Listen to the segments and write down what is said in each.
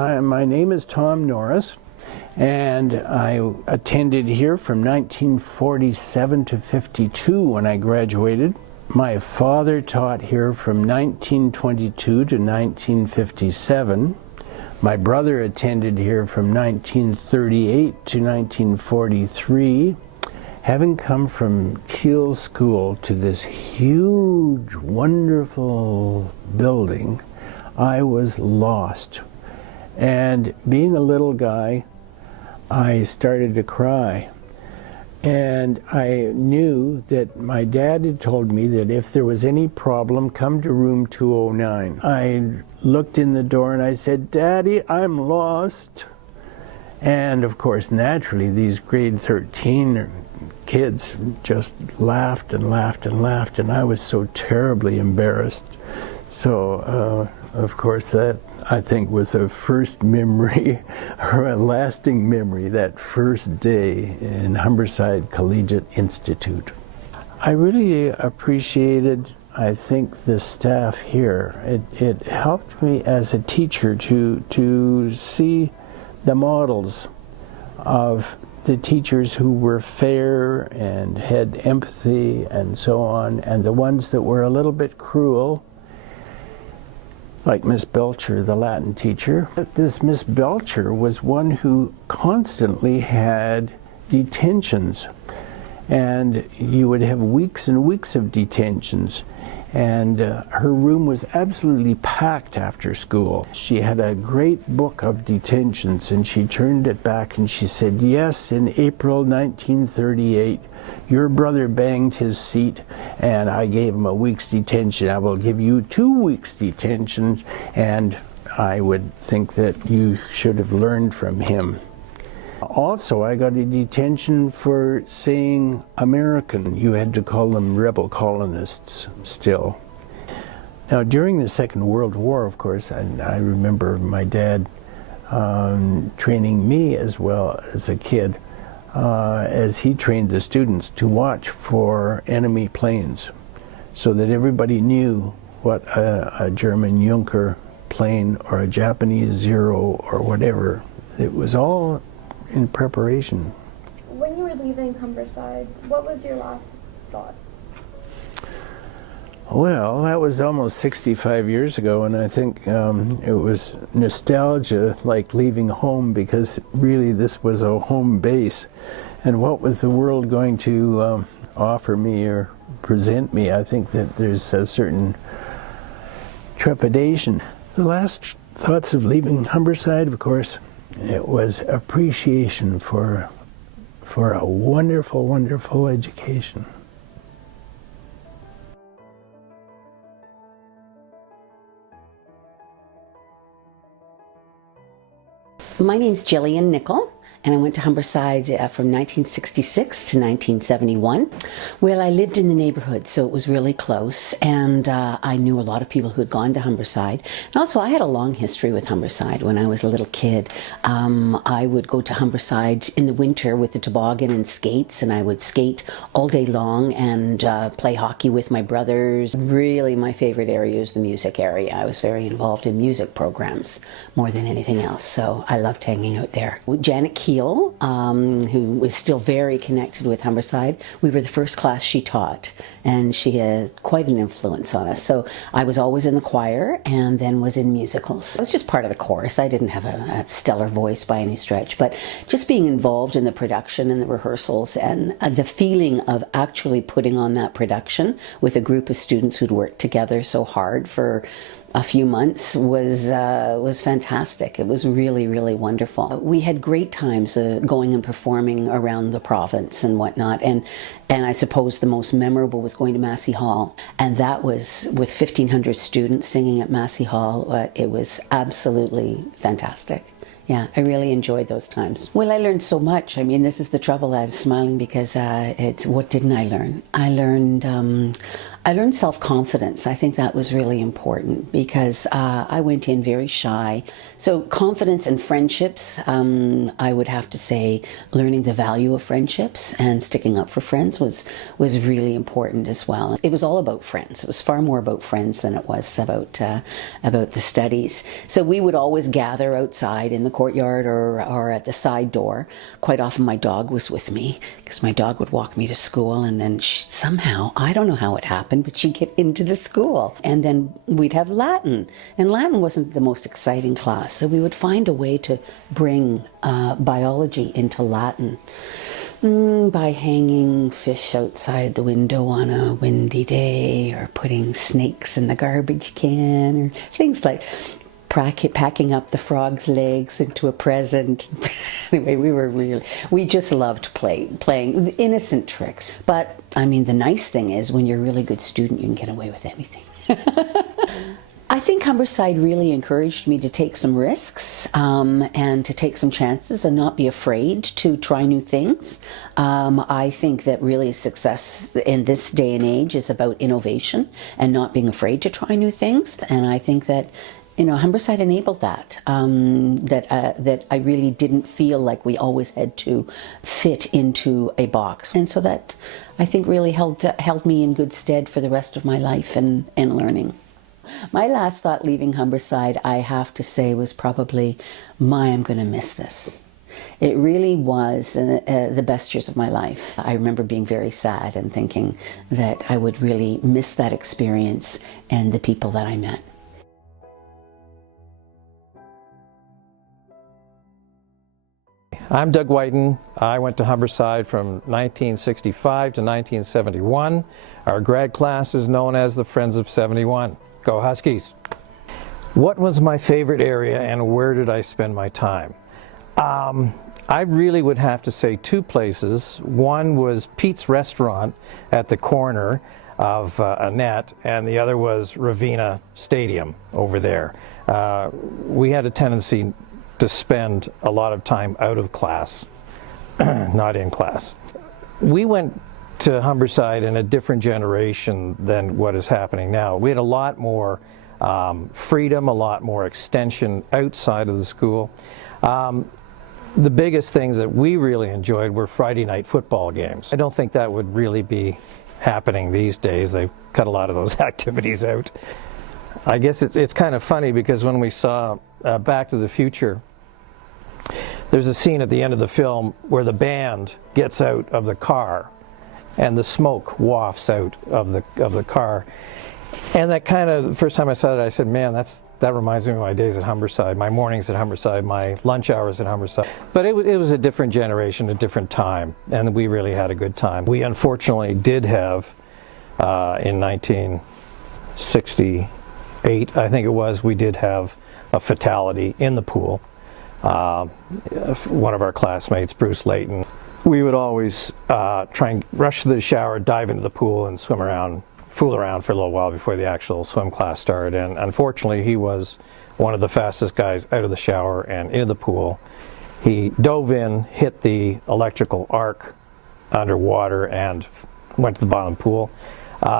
My name is Tom Norris, and I attended here from 1947 to 52 when I graduated. My father taught here from 1922 to 1957. My brother attended here from 1938 to 1943. Having come from Keel School to this huge, wonderful building, I was lost. And being a little guy, I started to cry. And I knew that my dad had told me that if there was any problem, come to room 209. I looked in the door and I said, "Daddy, I'm lost." And of course, naturally, these grade 13 kids just laughed and laughed and laughed, and I was so terribly embarrassed. So, of course, that I think was a first memory, or a lasting memory, that first day in Humberside Collegiate Institute. I really appreciated, I think, the staff here. It helped me as a teacher to see the models of the teachers who were fair and had empathy and so on, and the ones that were a little bit cruel, like Miss Belcher, the Latin teacher. This Miss Belcher was one who constantly had detentions, and you would have weeks and weeks of detentions, and her room was absolutely packed after school. She had a great book of detentions, and she turned it back and she said, "Yes, in April 1938, your brother banged his seat and I gave him a week's detention. I will give you 2 weeks detention, and I would think that you should have learned from him." Also, I got a detention for saying American. You had to call them rebel colonists still. Now, during the Second World War, of course, I remember my dad training me as well as a kid, as he trained the students to watch for enemy planes, so that everybody knew what a German Junker plane or a Japanese Zero or whatever. It was all in preparation. When you were leaving Humberside, what was your last thought? Well, that was almost 65 years ago, and I think it was nostalgia, like leaving home, because really this was a home base. And what was the world going to offer me or present me? I think that there's a certain trepidation. The last thoughts of leaving Humberside, of course, it was appreciation for a wonderful, wonderful education. My name's Gillian Nicol, and I went to Humberside from 1966 to 1971. Well, I lived in the neighborhood, so it was really close, and I knew a lot of people who had gone to Humberside. And also, I had a long history with Humberside. When I was a little kid, I would go to Humberside in the winter with the toboggan and skates, and I would skate all day long and play hockey with my brothers. Really, my favorite area is the music area. I was very involved in music programs more than anything else, so I loved hanging out there. With Janet Keel, who was still very connected with Humberside, we were the first class she taught, and she has quite an influence on us. So I was always in the choir and then was in musicals. I was just part of the chorus. I didn't have a stellar voice by any stretch, but just being involved in the production and the rehearsals and the feeling of actually putting on that production with a group of students who'd worked together so hard for a few months was fantastic. It was really, really wonderful. We had great times going and performing around the province and whatnot, and I suppose the most memorable was going to Massey Hall, and that was with 1,500 students singing at Massey Hall. It was absolutely fantastic. Yeah, I really enjoyed those times. Well, I learned so much. I mean, this is the trouble. I was smiling because what didn't I learn? I learned self-confidence. I think that was really important because I went in very shy. So confidence and friendships, I would have to say learning the value of friendships and sticking up for friends was really important as well. It was all about friends. It was far more about friends than it was about the studies. So we would always gather outside in the courtyard or at the side door. Quite often my dog was with me because my dog would walk me to school, and then somehow, I don't know how it happened, but she'd get into the school. And then we'd have Latin. And Latin wasn't the most exciting class, so we would find a way to bring biology into Latin by hanging fish outside the window on a windy day, or putting snakes in the garbage can, or things like packing up the frog's legs into a present. Anyway, we just loved playing innocent tricks. But I mean, the nice thing is when you're a really good student, you can get away with anything. I think Humberside really encouraged me to take some risks and to take some chances and not be afraid to try new things. I think that really success in this day and age is about innovation and not being afraid to try new things. And I think that Humberside enabled that. That I really didn't feel like we always had to fit into a box, and so that I think really held me in good stead for the rest of my life and learning. My last thought leaving Humberside, I have to say, was probably, I'm going to miss this. It really was the best years of my life. I remember being very sad and thinking that I would really miss that experience and the people that I met. I'm Doug Whiten. I went to Humberside from 1965 to 1971. Our grad class is known as the Friends of 71. Go Huskies! What was my favorite area and where did I spend my time? I really would have to say two places. One was Pete's Restaurant at the corner of Annette, and the other was Ravenna Stadium over there. We had a tendency to spend a lot of time out of class, not in class. We went to Humberside in a different generation than what is happening now. We had a lot more freedom, a lot more extension outside of the school. The biggest things that we really enjoyed were Friday night football games. I don't think that would really be happening these days. They've cut a lot of those activities out. I guess it's kind of funny because when we saw Back to the Future, there's a scene at the end of the film where the band gets out of the car and the smoke wafts out of the car. And that kind of, the first time I saw that, I said, man, that reminds me of my days at Humberside, my mornings at Humberside, my lunch hours at Humberside. But it was a different generation, a different time, and we really had a good time. We unfortunately did have, in 1968, I think it was, we did have a fatality in the pool. One of our classmates, Bruce Layton, we would always try and rush to the shower, dive into the pool, and swim around, fool around for a little while before the actual swim class started. And unfortunately, he was one of the fastest guys out of the shower and into the pool. He dove in, hit the electrical arc underwater, and went to the bottom of the pool. 3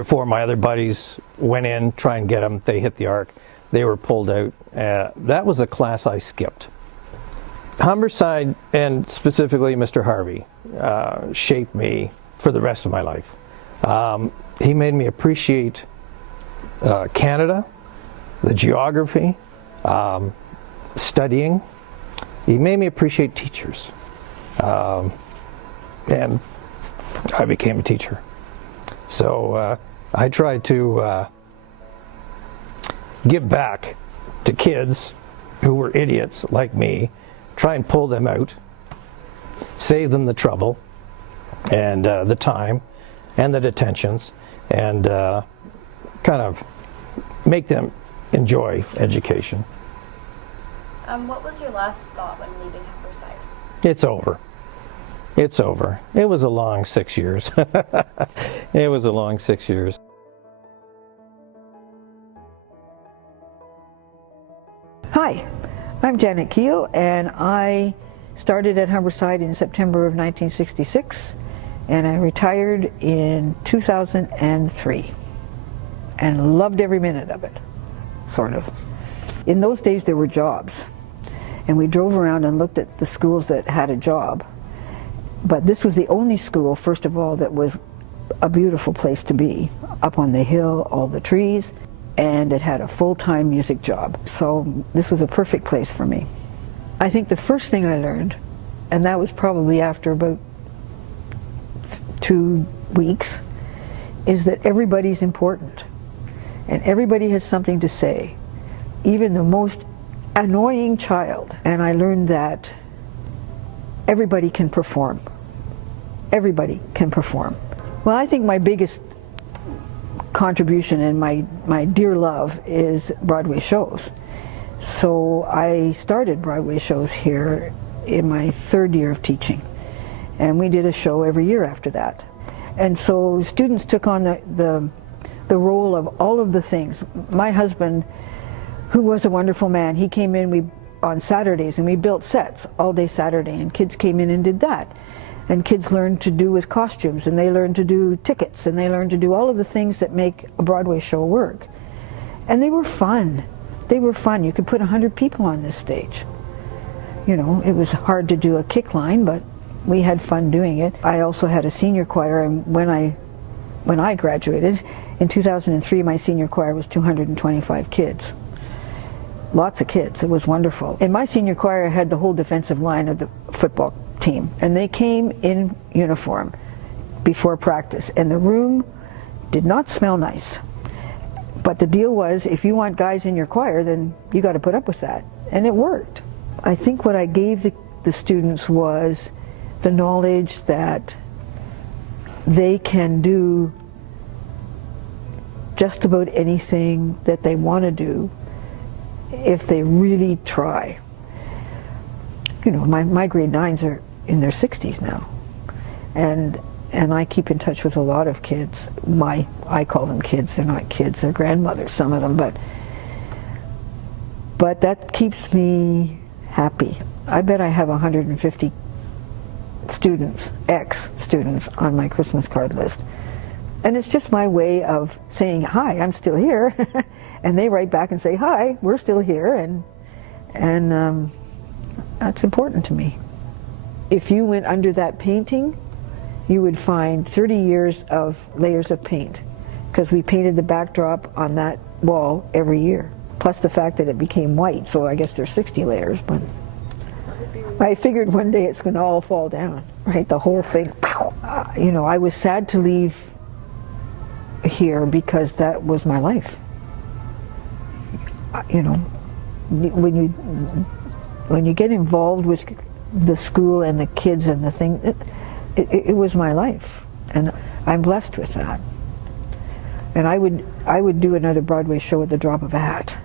or 4 of my other buddies went in, try and get him. They hit the arc. They were pulled out. That was a class I skipped. Humberside, and specifically Mr. Harvey, shaped me for the rest of my life. He made me appreciate Canada, the geography, studying. He made me appreciate teachers. And I became a teacher. So I tried to give back to kids who were idiots like me, try and pull them out, save them the trouble and the time and the detentions, and kind of make them enjoy education. What was your last thought when leaving Humberside? It's over. It's over. It was a long 6 years. It was a long 6 years. Hi, I'm Janet Keel, and I started at Humberside in September of 1966, and I retired in 2003, and loved every minute of it, sort of. In those days there were jobs, and we drove around and looked at the schools that had a job, but this was the only school, first of all, that was a beautiful place to be, up on the hill, all the trees, and it had a full-time music job. So this was a perfect place for me. I think the first thing I learned, and that was probably after about 2 weeks, is that everybody's important and everybody has something to say, even the most annoying child. And I learned that everybody can perform. Everybody can perform. Well, I think my biggest contribution and my dear love is Broadway shows. So I started Broadway shows here in my 3rd year of teaching, and we did a show every year after that. And so students took on the role of all of the things. My husband, who was a wonderful man, he came in on Saturdays and we built sets all day Saturday, and kids came in and did that. And kids learned to do with costumes, and they learned to do tickets, and they learned to do all of the things that make a Broadway show work. And they were fun. They were fun. You could put 100 people on this stage. You know, it was hard to do a kick line, but we had fun doing it. I also had a senior choir, and when I graduated in 2003, my senior choir was 225 kids. Lots of kids. It was wonderful. In my senior choir, I had the whole defensive line of the football team, and they came in uniform before practice, and the room did not smell nice. But the deal was, if you want guys in your choir, then you got to put up with that, and it worked. I think what I gave the students was the knowledge that they can do just about anything that they want to do if they really try. You know, my grade 9s are in their 60s now, and I keep in touch with a lot of kids. I call them kids. They're not kids. They're grandmothers, some of them, but that keeps me happy. I bet I have 150 students, ex-students, on my Christmas card list, and it's just my way of saying, hi, I'm still here, and they write back and say, hi, we're still here, and that's important to me. If you went under that painting, you would find 30 years of layers of paint, because we painted the backdrop on that wall every year, plus the fact that it became white, so I guess there's 60 layers, but I figured one day it's going to all fall down, right? The whole thing. You know, I was sad to leave here because that was my life. You know, when you get involved with the school and the kids and the thing, it was my life, and I'm blessed with that. And I would do another Broadway show at the drop of a hat.